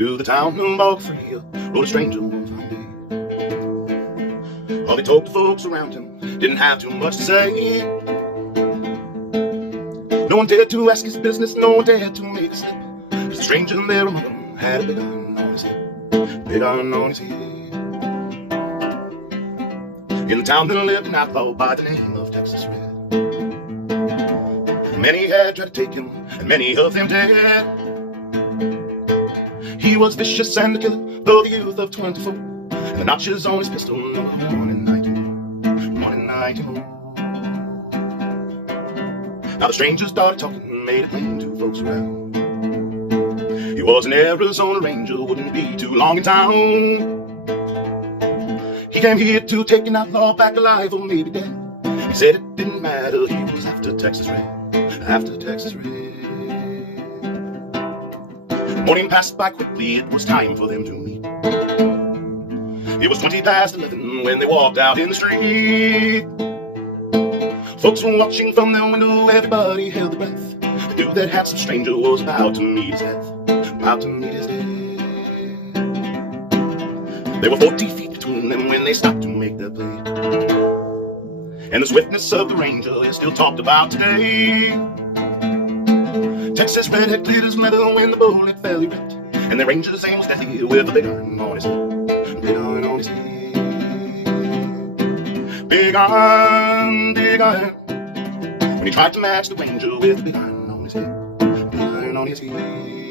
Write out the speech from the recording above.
through the town of Bog Free rode a stranger one fine day. All he talked to folks around him didn't have too much to say. No one dared to ask his business, no one dared to make a step. The stranger there among them had a big iron on his head, big iron on his head. In the town there lived an outlaw by the name of Texas Red. Many had tried to take him, and many of them dead. He was vicious and a killer, though the youth of 24, and the notches on his pistol number 1 in 19, 1 in 19. Now the stranger started talking, made it plain to folks around. He was an Arizona Ranger, wouldn't be too long in town. He came here to take an outlaw back alive or maybe dead. He said it didn't matter, he was after Texas Red, after Texas Red. Morning passed by quickly, it was time for them to meet. It was 20 past 11 when they walked out in the street. Folks were watching from their window, everybody held their breath. They knew that handsome stranger was about to meet his death, about to meet his death. There were 40 feet between them when they stopped to make their play. And the swiftness of the Ranger is still talked about today. Texas Red had cleared his leather when the bullet fell, he ripped. And the Ranger's aim was deadly with a big iron on his head, big iron on his head. Big iron, big iron. When he tried to match the Ranger with a big iron on his head, big iron on his head.